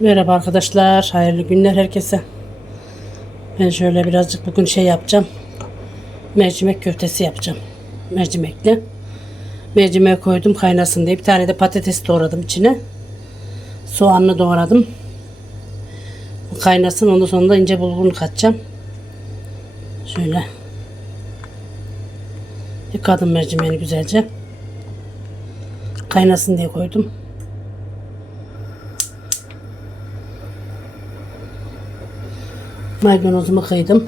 Merhaba arkadaşlar. Hayırlı günler herkese. Ben şöyle birazcık bugün şey yapacağım. Mercimek köftesi yapacağım. Mercimekli. Mercimeğe koydum kaynasın diye. Bir tane de patates doğradım içine. Soğanını doğradım. Kaynasın ondan sonra da ince bulgurunu katacağım. Şöyle. Yıkadım mercimeğini güzelce. Kaynasın diye koydum. Maydanozumu kıydım.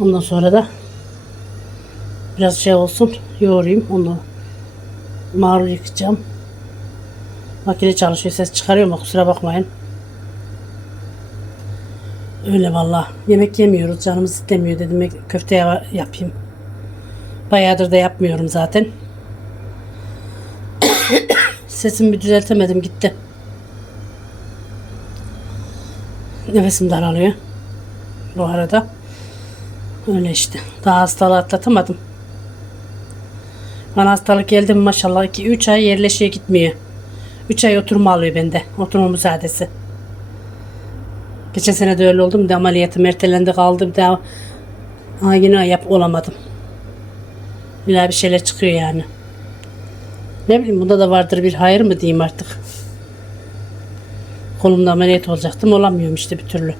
Ondan sonra da biraz şey olsun yoğurayım onu marul yıkayacağım. Makine çalışıyor ses çıkarıyor mu kusura bakmayın. Öyle valla. Yemek yemiyoruz canımız istemiyor dedim köfte yapayım. Bayağıdır da yapmıyorum zaten. Sesimi düzeltemedim gitti. Nefesim daralıyor. Bu arada. Öyle işte. Daha hastalığı atlatamadım. Bana hastalık geldi maşallah 2-3 ay yerleşiyor gitmiyor. 3 ay oturma alıyor bende. Oturma müsaadesi. Geçen sene de öyle oldum. Bir de ameliyatım ertelendi kaldı. Bir daha ha, yine yap olamadım. Bir bir şeyler çıkıyor yani. Ne bileyim bunda da vardır bir hayır mı diyeyim artık. Kolumda ameliyat olacaktım. Olamıyorum işte bir türlü.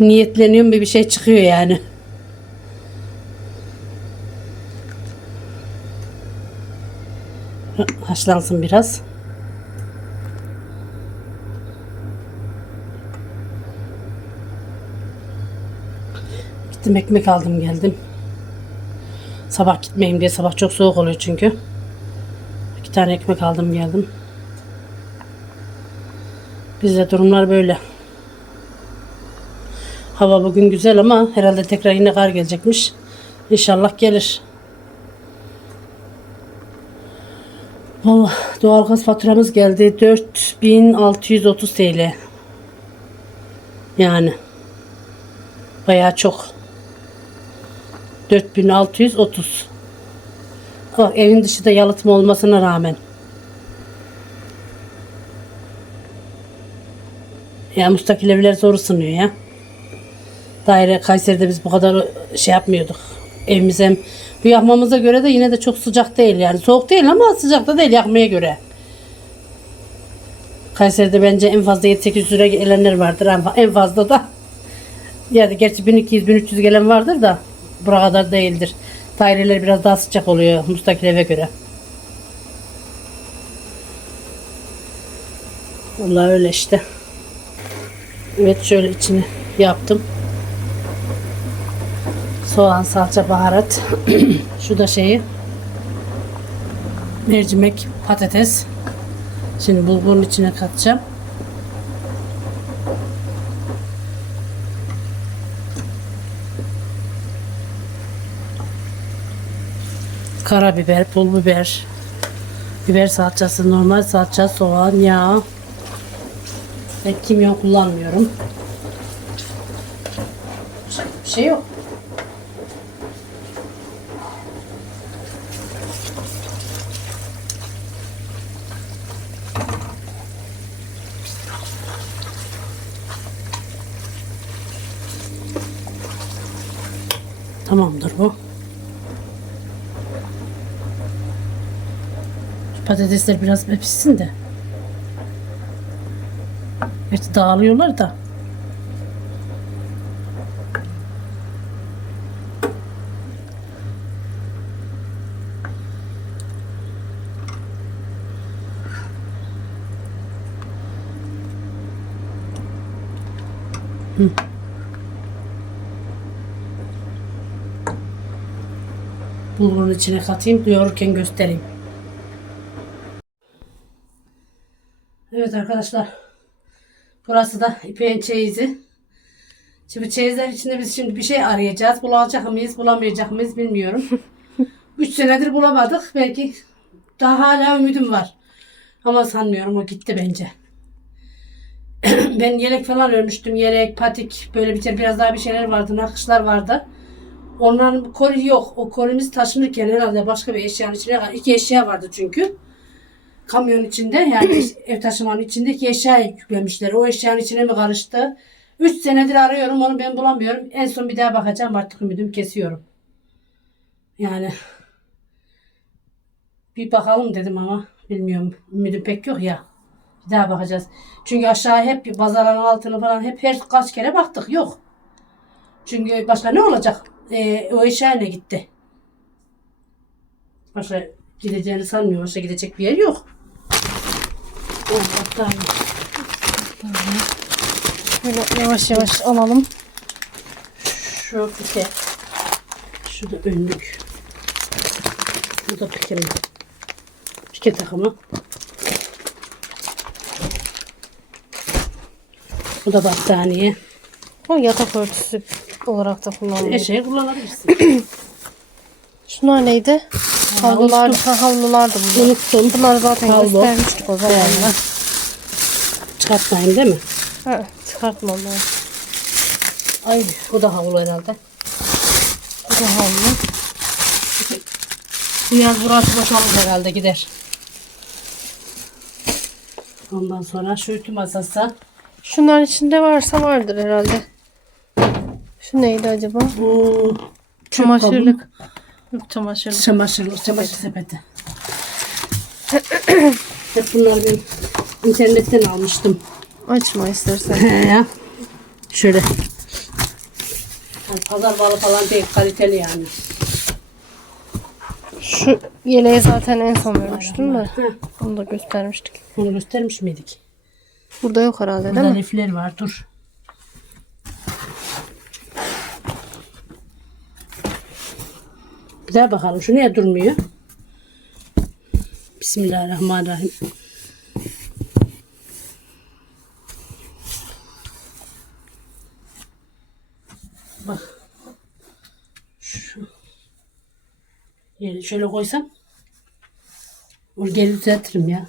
Niyetleniyorum bir bir şey çıkıyor yani. Haşlansın biraz. Gittim ekmek aldım geldim. Sabah gitmeyeyim diye sabah çok soğuk oluyor çünkü. İki tane ekmek aldım geldim. Bizde durumlar böyle. Hava bugün güzel ama herhalde tekrar yine kar gelecekmiş. İnşallah gelir. Vallahi doğalgaz faturamız geldi. 4630 TL. Yani. Bayağı çok. 4630. Bak evin dışı da yalıtım olmasına rağmen. Ya müstakil evler zor ısınıyor ya. Daire Kayseri'de biz bu kadar şey yapmıyorduk. Evimiz hem bu yakmamıza göre de yine de çok sıcak değil yani. Soğuk değil ama sıcak da değil yakmaya göre. Kayseri'de bence en fazla 7-800 lira gelenler vardır. En fa- En fazla da yani gerçi 1200-1300 gelen vardır da bura kadar değildir. Daireler biraz daha sıcak oluyor müstakil eve göre. Vallahi öyle işte. Evet şöyle içini yaptım. Soğan, salça, baharat. Şu da şeyi. Mercimek, patates. Şimdi bulgurun içine katacağım. Karabiber, pul biber, biber salçası, normal salça, soğan, yağ. Ben kimyon kullanmıyorum. Bir şey yok. Tamamdır bu. Patatesler biraz bir pişsin de. Evet dağılıyorlar da. Hı. Bulgurun içine katayım. Yoğururken göstereyim. Evet arkadaşlar. Burası da İpek'in çeyizi. Şimdi çeyizler içinde biz şimdi bir şey arayacağız. Bulacak mıyız, bulamayacak mıyız bilmiyorum. 3 senedir bulamadık. Belki daha hala ümidim var. Ama sanmıyorum o gitti bence. ben yelek falan örmüştüm. Yelek, patik böyle bir şey- biraz daha bir şeyler vardı. Nakışlar vardı. Onların koli yok. O kolimiz taşınırken herhalde başka bir eşyanın içine iki eşya vardı çünkü. Kamyon içinde yani ev taşımanın içindeki eşya yüklemişler. O eşyanın içine mi karıştı? 3 senedir arıyorum onu ben bulamıyorum. En son bir daha bakacağım artık ümidimi kesiyorum. Yani bir bakalım dedim ama bilmiyorum. Ümidim pek yok ya. Bir daha bakacağız. Çünkü aşağı hep bazarların altını falan hep her kaç kere baktık. Yok. Çünkü başka ne olacak? Ee, o eşya ne gitti? Başka gideceğini sanmıyorum. Başka gidecek bir yer yok. Oh, battaniye. Böyle yavaş yavaş alalım. Şu pike. Şu da önlük. Bu da pike mi? Pike takımı. Bu da battaniye. O yatak örtüsü olarak da Her kullanılıyor. şeyi kullanabilirsin. Şunlar neydi? Havlular, ha, havlulardı bunlar. Unuttum. Bunlar zaten Havlu. göstermiştik o zaman. da. Çıkartmayayım değil mi? Ha, çıkartma onları. Ay bu da havlu herhalde. Bu da havlu. Bu yaz burası boşalır herhalde gider. Ondan sonra şu ütü masası. Şunların içinde varsa vardır herhalde. Şu neydi acaba? Bu Çamaşırlık. Yok çamaşırlık. Çamaşırlık, çamaşır sepeti. Hep bunları ben internetten almıştım. Açma istersen. He ya. Şöyle. Yani pazar balı falan değil, kaliteli yani. Şu yeleği zaten en son vermiştim de. Onu da göstermiştik. Onu göstermiş miydik? Burada yok herhalde değil Burada mi? lifler var, dur. Daha bakalım, şu niye durmuyor? Bismillahirrahmanirrahim. Bak. Şöyle koysam. Onu geri düzeltirim ya.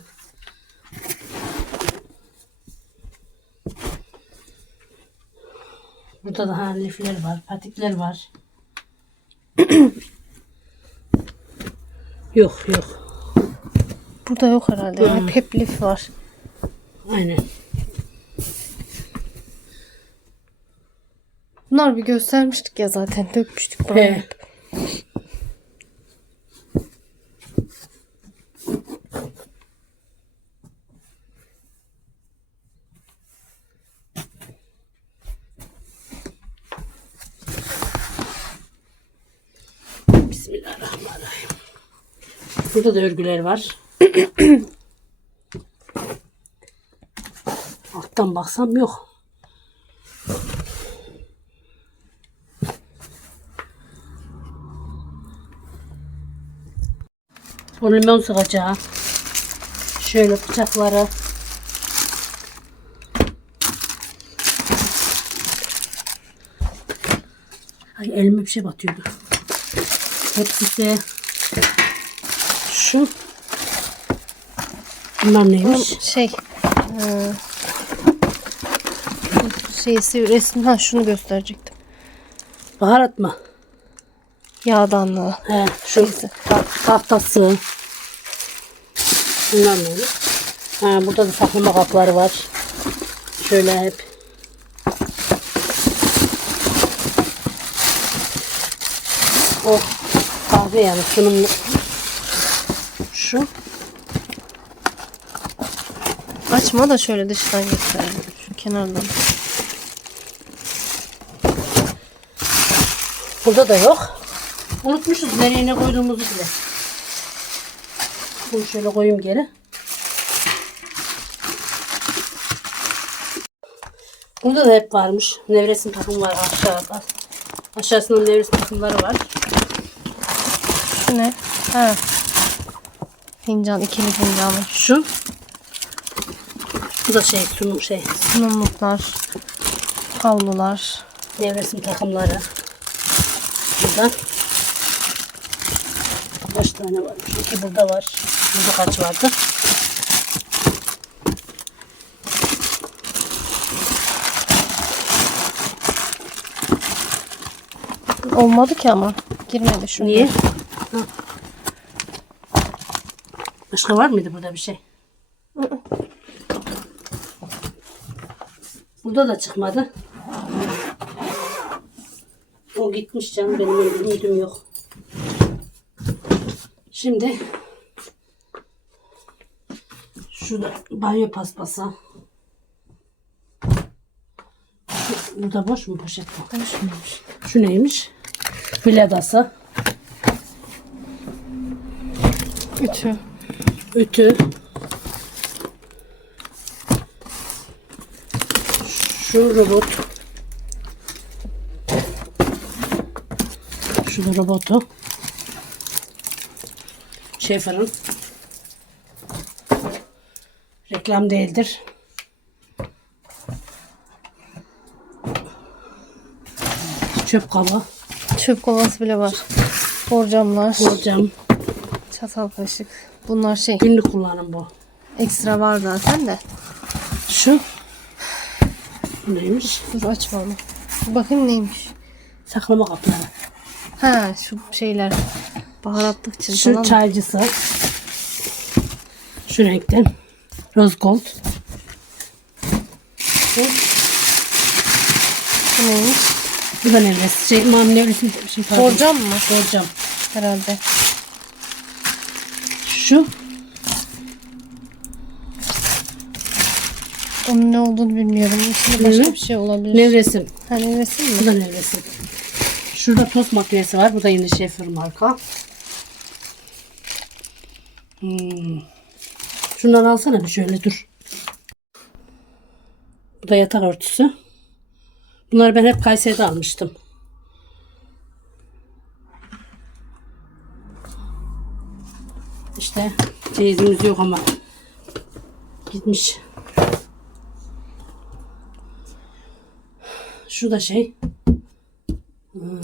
Burada da lifler var, patikler var. yok yok. Burada yok herhalde. ya. Hep, hep lif var. Aynen. Bunlar bir göstermiştik ya zaten. Dökmüştük. He. Burada da örgüler var. Alttan baksam yok. Bu limon sıkacağı. Şöyle bıçakları. Ay elime bir şey batıyordu. Hepsi şu. Bunlar neymiş? Şey. E, şeysi resim. Ha şunu gösterecektim. Baharat mı? Yağdanlığı. He, şu Neyse. ta- tahtası. Bunlar neymiş? Ha, burada da saklama kapları var. Şöyle hep. O kahve yani sunumlu. Şu. Açma da şöyle dıştan gösterelim. Şu kenardan. Burada da yok. Unutmuşuz nereye ne koyduğumuzu bile. Bunu şöyle koyayım geri. Burada da hep varmış. Nevresim takım var aşağıda. Aşağısında nevresim takımları var. Şu ne? Ha. Fincan, ikili fincanı. Şu. Bu da şey sunum şey. Sunumluklar. Havlular. Nevresim takımları. Burada. Kaç tane varmış? İki burada var. Burada kaç vardı? Olmadı ki ama. Girmedi şu. Niye? Ha. Başka var mıydı burada bir şey? Burada da çıkmadı. O gitmiş canım benim öyle ümidum yok. Şimdi şurada banyo paspası. Şu- Burada boş mu poşet bu? Boşmuş. Şu neymiş? Filadası. Ütü. Ütü. Şu robot. Şu da robotu. Şeferin. Reklam değildir. Çöp kaba. Çöp kovası bile var. Borcamlar. Borcam. Çatal kaşık. Bunlar şey Günlük kullanım bu. ekstra var zaten de. Şu. Bu neymiş? Dur açma onu. Bakayım neymiş. Saklama kapları. Ha şu şeyler. Baharatlık için Şu falan. çaycısı. Şu renkten. Rose gold. Bu neymiş? Bu da nevresi. Şey, mam. Şey, pardon. Borcam mı? Borcam. Herhalde. Şu. Onun ne olduğunu bilmiyorum. İçinde başka Hı. bir şey olabilir. Nevresim. Ha nevresim mi? Bu da nevresim. Şurada tost makinesi var. Bu da yine Şefir marka. Hmm. Şundan alsana bir şöyle dur. Bu da yatak örtüsü. Bunları ben hep Kayseri'de almıştım. İşte çeyizimiz yok ama gitmiş. Şu da şey. Hmm.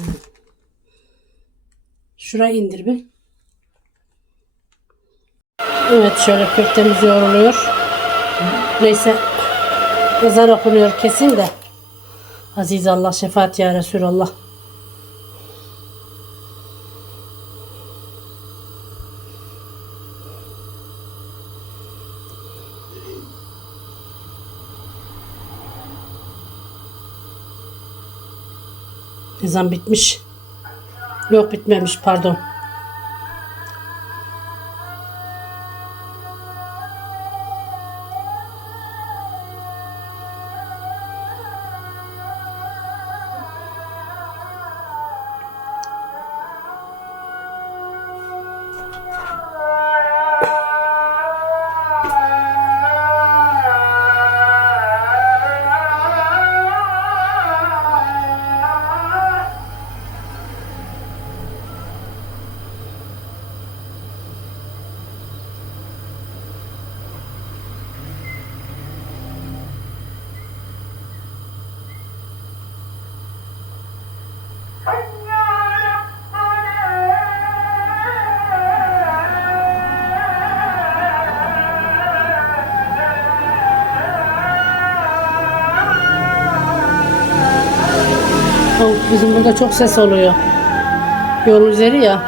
Şurayı indir bir. Evet şöyle köftemiz yoğruluyor. Neyse ezan okunuyor kesin de. Aziz Allah şefaat ya Resulallah. Ezan bitmiş. Yok bitmemiş pardon. Bizim burada çok ses oluyor. Yol üzeri ya.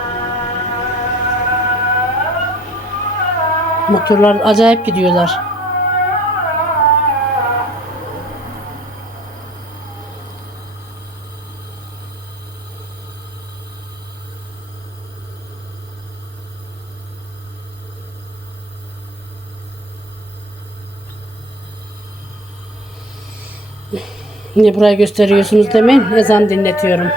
Motorlar acayip gidiyorlar. Niye burayı gösteriyorsunuz demeyin. Ezan dinletiyorum.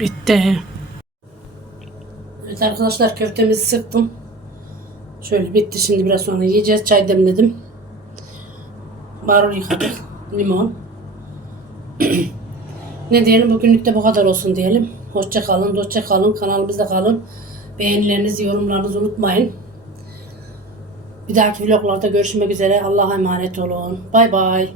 Bitti. Evet arkadaşlar köftemizi sıktım. Şöyle bitti. Şimdi biraz sonra yiyeceğiz. Çay demledim. Marul yıkadık. Limon. ne diyelim bugünlük de bu kadar olsun diyelim. Hoşça kalın, hoşça kalın. Kanalımızda kalın. Beğenilerinizi, yorumlarınızı unutmayın. Bir dahaki vloglarda görüşmek üzere. Allah'a emanet olun. Bay bay.